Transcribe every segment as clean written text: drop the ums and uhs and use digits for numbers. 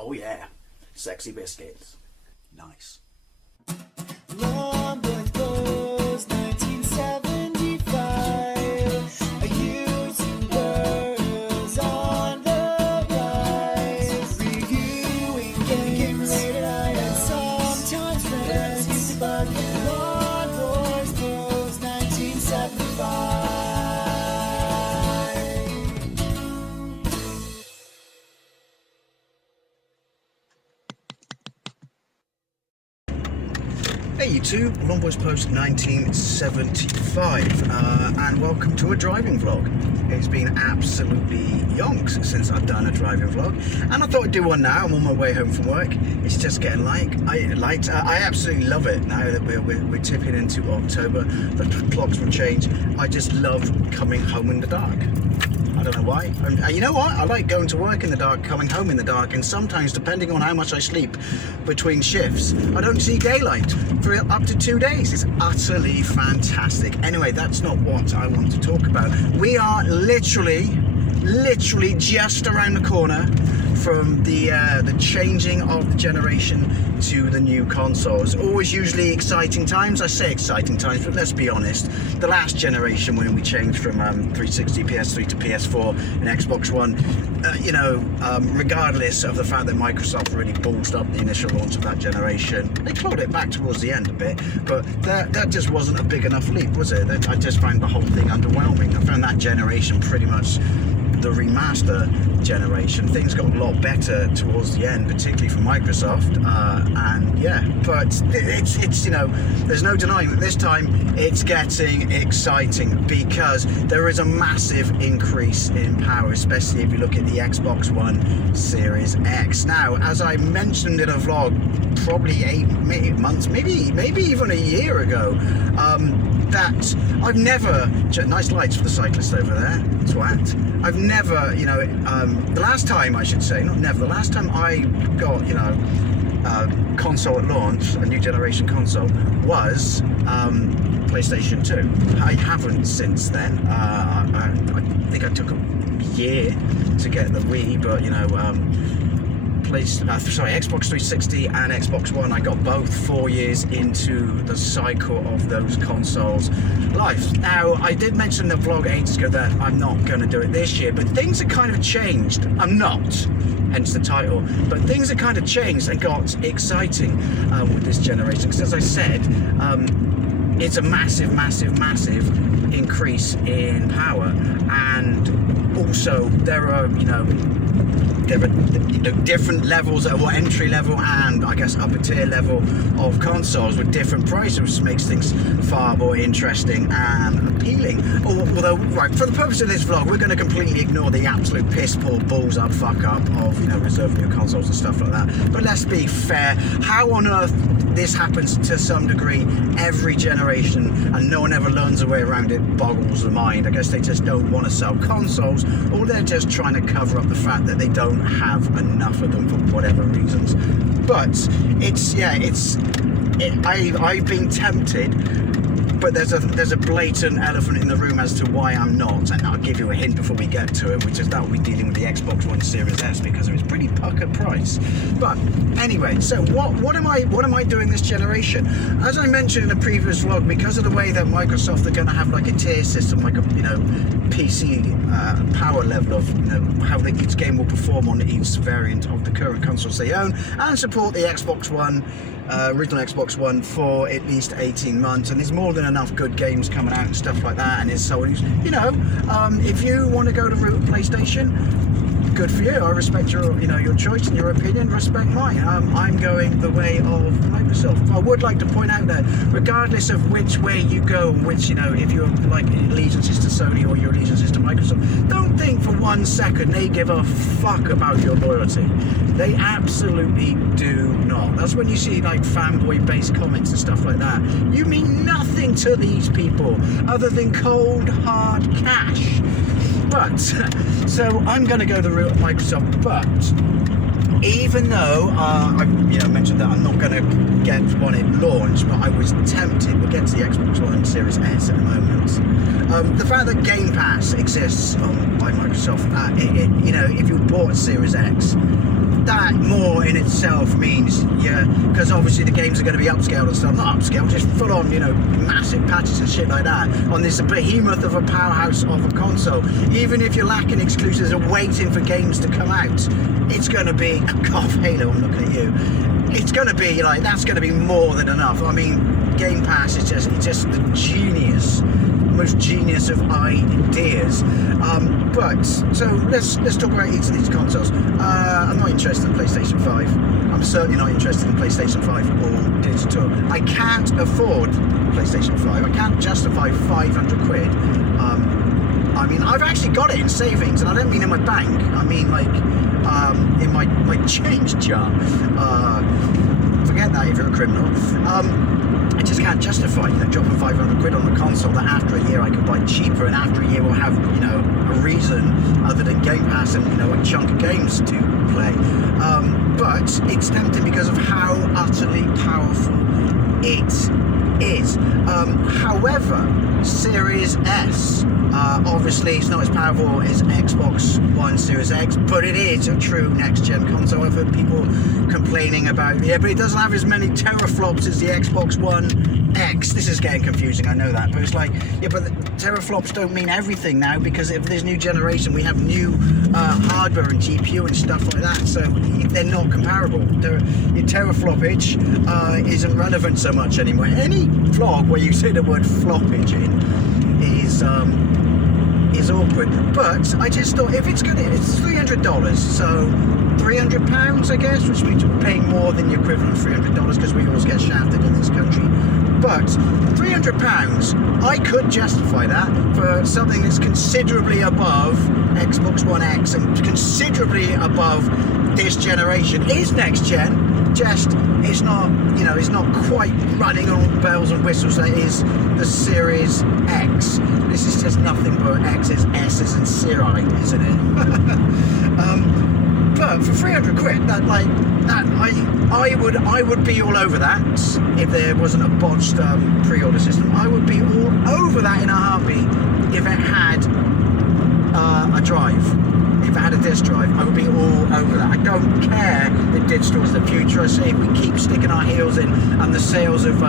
Oh yeah, sexy biscuits. Nice. Long boys blues, 1975. Using girls on the rise. Reviewing games late at night and sometimes friends. But Long boys blues, 1975. Hey YouTube, Long Boys Post 1975, and welcome to a driving vlog. It's been absolutely yonks since I've done a driving vlog, and I thought I'd do one now. I'm on my way home from work. It's just getting light. I absolutely love it now that we're tipping into October. The clocks will change. I just love coming home in the dark. I don't know why. And you know what? I like going to work in the dark, coming home in the dark, and sometimes, depending on how much I sleep between shifts, I don't see daylight for up to 2 days. It's utterly fantastic. Anyway, that's not what I want to talk about. We are literally just around the corner from the changing of the generation to the new consoles. Always usually exciting times. I say exciting times, but let's be honest. The last generation, when we changed from 360, PS3 to PS4 and Xbox One, regardless of the fact that Microsoft really ballsed up the initial launch of that generation, they clawed it back towards the end a bit, but that just wasn't a big enough leap, was it? I just found the whole thing underwhelming. I found that generation pretty much the remaster generation. Things got a lot better towards the end, particularly for Microsoft, and yeah, but it's there's no denying that this time it's getting exciting, because there is a massive increase in power, especially if you look at the Xbox One Series X. Now, as I mentioned in a vlog probably 8 months, maybe even a year ago, that I've never, nice lights for the cyclist over there, twat. I've never, the last time I got, console at launch, a new generation console, was PlayStation 2. I haven't since then. I think I took a year to get the Wii, but Xbox 360 and Xbox One, I got both 4 years into the cycle of those consoles' life. Now, I did mention in the vlog ages ago that I'm not going to do it this year, but things have kind of changed. I'm not, hence the title, but things have kind of changed and got exciting with this generation, because as I said, it's a massive increase in power, and also there are different levels, or entry level and I guess upper tier level of consoles with different prices, which makes things far more interesting and appealing. Although, right, for the purpose of this vlog, we're going to completely ignore the absolute piss poor balls up fuck up of reserving your consoles and stuff like that. But let's be fair, how on earth this happens to some degree every generation and no one ever learns a way around it boggles the mind. I guess they just don't want to sell consoles, or they're just trying to cover up the fact that they don't have enough of them for whatever reasons. But I've been tempted, but there's a blatant elephant in the room as to why I'm not, and I'll give you a hint before we get to it, which is that we'll be dealing with the Xbox One Series S, because of its pretty pucker price. But anyway, so what am I doing this generation? As I mentioned in a previous vlog, because of the way that Microsoft are going to have like a tier system, like a PC power level of how each game will perform on each variant of the current consoles they own, and support the Xbox One, original Xbox One, for at least 18 months, and there's more than enough good games coming out and stuff like that. And it's so, if you want to go the route of PlayStation, good for you. I respect your choice and your opinion. Respect mine. I'm going the way of Microsoft. I would like to point out that regardless of which way you go, which if your allegiance is to Sony or your allegiance is to Microsoft, don't think for 1 second they give a fuck about your loyalty. They absolutely do not. That's when you see fanboy-based comments and stuff like that. You mean nothing to these people other than cold hard cash. But so I'm going to go the route of Microsoft, but even though I've mentioned that I'm not going to get one at launch, but I was tempted. We'll get to the Xbox One Series S in a moment. The fact that Game Pass exists by Microsoft, if you bought Series X, that more in itself means, yeah, because obviously the games are going to be upscaled and stuff. Not upscaled, just full on, you know, massive patches and shit like that on this behemoth of a powerhouse of a console. Even if you're lacking exclusives and waiting for games to come out, it's going to be, God, Halo, I'm looking at you. It's going to be like, that's going to be more than enough. I mean, Game Pass is just, it's just the genius, most genius of ideas. But so let's talk about each of these consoles. I'm not interested in PlayStation 5. I'm certainly not interested in PlayStation 5 or digital. I can't afford PlayStation 5. I can't justify 500 quid. I mean, I've actually got it in savings, and I don't mean in my bank. I mean like in my change jar. Forget that if you're a criminal. I just can't justify, you know, dropping 500 quid on the console that after a year I can buy cheaper, and after a year we'll have, you know, a reason other than Game Pass and, you know, a chunk of games to play. But it's tempting because of how utterly powerful it is. However, Series S, obviously it's not as powerful as Xbox One Series X, but it is a true next-gen console. I've heard people complaining about, yeah, but it doesn't have as many teraflops as the Xbox One X. This is getting confusing, I know that, but it's like, yeah, but the teraflops don't mean everything now, because if there's new generation, we have new hardware and GPU and stuff like that, so they're not comparable. Your teraflopage isn't relevant so much anymore. Any vlog where you say the word floppage in is awkward, but I just thought if it's $300, so £300, I guess, which means you're paying more than the equivalent of $300 because we always get shafted in this country. But £300, I could justify that for something that's considerably above Xbox One X and considerably above this generation. It is next gen, just it's not, you know, it's not quite running on bells and whistles that is the Series X. This is just nothing but X's, S's and Siri, isn't it? But for 300 quid, that like that, I would be all over that if there wasn't a botched pre-order system. I would be all over that in a heartbeat if it had a drive. If it had a disc drive, I would be all over that. I don't care that digital is the future. I say if we keep sticking our heels in and the sales of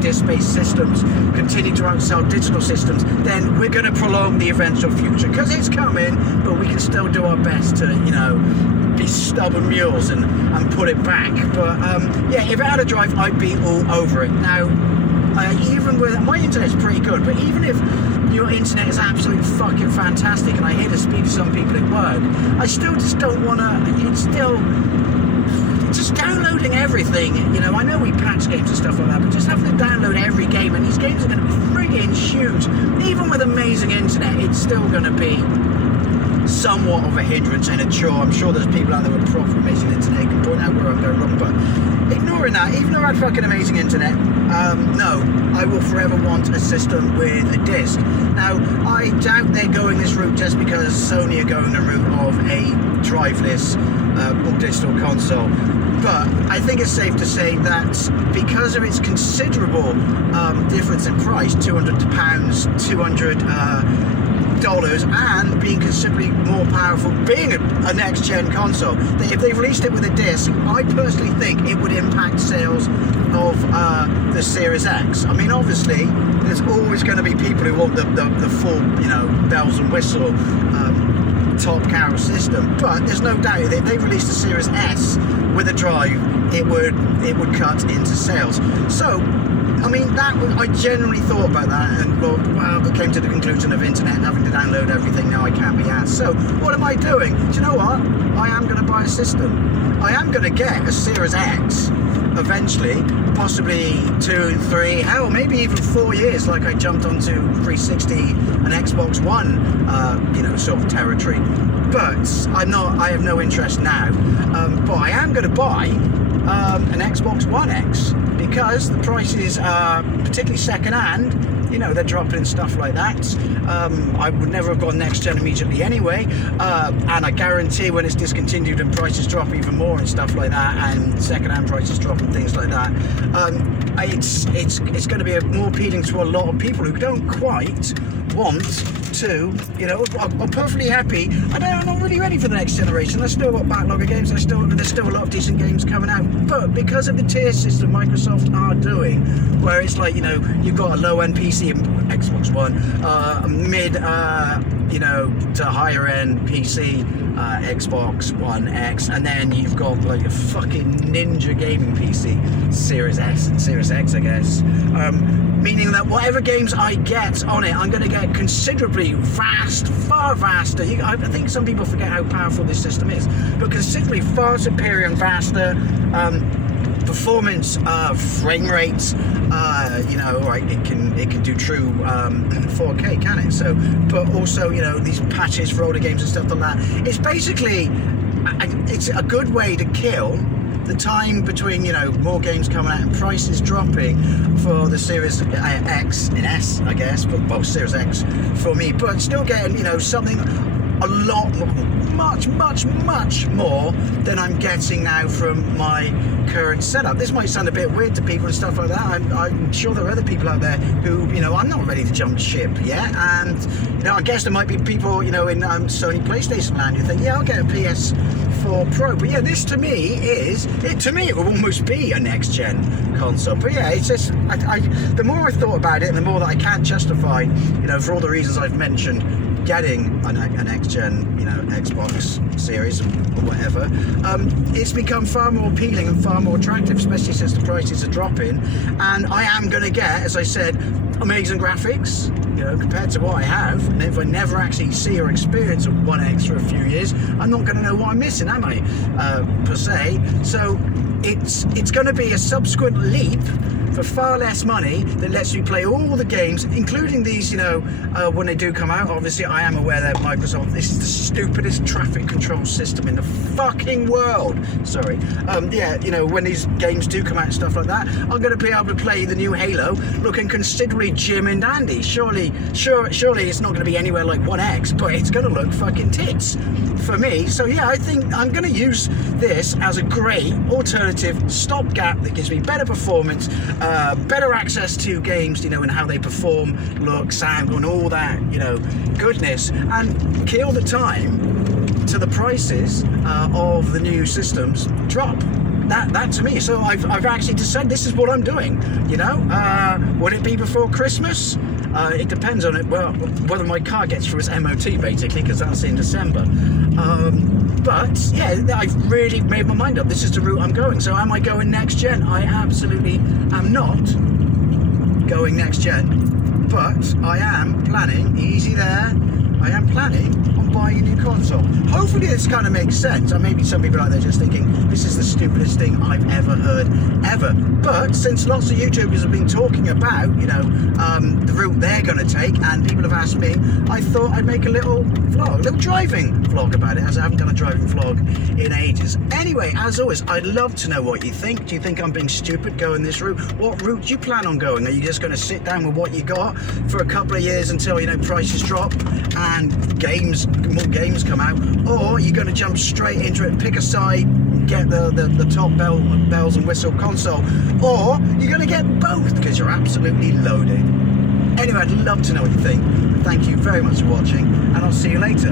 disc-based systems continue to outsell digital systems, then we're going to prolong the eventual future, because it's coming, but we can still do our best to, you know, be stubborn mules and put it back. But yeah, if it had a drive, I'd be all over it. Now, even with my internet's pretty good, but even if your internet is absolutely fucking fantastic, and I hear the speed of some people at work, I still just don't want to. It's still just downloading everything. You know, I know we patch games and stuff like that, but just having to download every game, and these games are going to be friggin' huge. Even with amazing internet, it's still going to be somewhat of a hindrance and a chore. I'm sure there's people out there with proper amazing internet who can point out where I'm going wrong, but ignoring that, even though I had fucking amazing internet, no, I will forever want a system with a disc. Now, I doubt they're going this route just because Sony are going the route of a driveless all digital console, but I think it's safe to say that because of its considerable difference in price, £200, $200 and being considerably more powerful, being a next-gen console, that if they released it with a disc, I personally think it would impact sales of the Series X. I mean, obviously, there's always going to be people who want the full, you know, bells and whistle top carriage system, but there's no doubt that if they released the Series S with a drive, it would cut into sales. So, I mean, I generally thought about that and thought, well, I came to the conclusion of internet having to download everything, now I can't be asked. So, what am I doing? Do you know what? I am going to buy a system. I am going to get a Series X eventually, possibly 2, 3, hell, maybe even 4 years, like I jumped onto 360 and Xbox One, you know, sort of territory. But I have no interest now. But I am going to buy an Xbox One X, because the prices are particularly second hand. You know, they're dropping stuff like that. I would never have gone next gen immediately anyway, and I guarantee when it's discontinued and prices drop even more and stuff like that, and second hand prices drop and things like that, it's going to be more appealing to a lot of people who don't quite want to, you know, I'm perfectly happy. I'm not really ready for the next generation. There's still got backlog of games. There's still a lot of decent games coming out. But because of the tier system Microsoft are doing, where it's like, you know, you've got a low-end PC, Xbox One, mid, you know, to higher-end PC, Xbox One X, and then you've got like a fucking ninja gaming PC, Series S and Series X, I guess. Meaning that whatever games I get on it, I'm going to get considerably fast, far faster. I think some people forget how powerful this system is, but considerably far superior and faster. Performance, frame rates, you know, right, it can do true 4K, can it? So, but also, you know, these patches for older games and stuff like that. It's basically, it's a good way to kill the time between, you know, more games coming out and prices dropping for the Series X and S, I guess, but well, Series X for me, but still getting, you know, something a lot much more than I'm getting now from my current setup. This might sound a bit weird to people and stuff like that. I'm sure there are other people out there who, you know, I'm not ready to jump ship yet, and you know, I guess there might be people, you know, in Sony PlayStation land who think, yeah, I'll get a PS4 Pro, but yeah, this to me it will almost be a next gen console. But yeah, it's just the more I thought about it, and the more that I can't justify, you know, for all the reasons I've mentioned, getting a next-gen, you know, Xbox Series or whatever, it's become far more appealing and far more attractive, especially since the prices are dropping. And I am going to get, as I said, amazing graphics, you know, compared to what I have. And if I never actually see or experience a One X for a few years, I'm not going to know what I'm missing, am I, per se? So it's going to be a subsequent leap for far less money that lets me play all the games, including these, you know, when they do come out. Obviously, I am aware that Microsoft, this is the stupidest traffic control system in the fucking world. Sorry. Yeah, you know, when these games do come out and stuff like that, I'm going to be able to play the new Halo looking considerably Jim and dandy. Surely it's not going to be anywhere like One X, but it's going to look fucking tits for me. So yeah, I think I'm going to use this as a great alternative stopgap that gives me better performance, better access to games, you know, and how they perform, look, sound, and all that, you know, goodness, and kill the time to the prices of the new systems drop. That to me. So I've actually decided this is what I'm doing. You know, would it be before Christmas? It depends on it. Well, whether my car gets through its MOT, basically, because that's in December. But yeah, I've really made my mind up. This is the route I'm going. So am I going next gen? I absolutely am not going next gen, but I am planning, easy there, I am planning on buying a new console. Hopefully this kind of makes sense. Maybe some people out there just thinking, this is the stupidest thing I've ever heard, ever. But since lots of YouTubers have been talking about, you know, the route they're going to take, and people have asked me, I thought I'd make a little vlog, a little driving vlog about it, as I haven't done a driving vlog in ages. Anyway, as always, I'd love to know what you think. Do you think I'm being stupid going this route? What route do you plan on going? Are you just going to sit down with what you got for a couple of years until, you know, prices drop and more games come out, or are you going to jump straight into it, pick a side, get the top bells and whistle console, or you're going to get both because you're absolutely loaded? Anyway, I'd love to know what you think. Thank you very much for watching, and I'll see you later.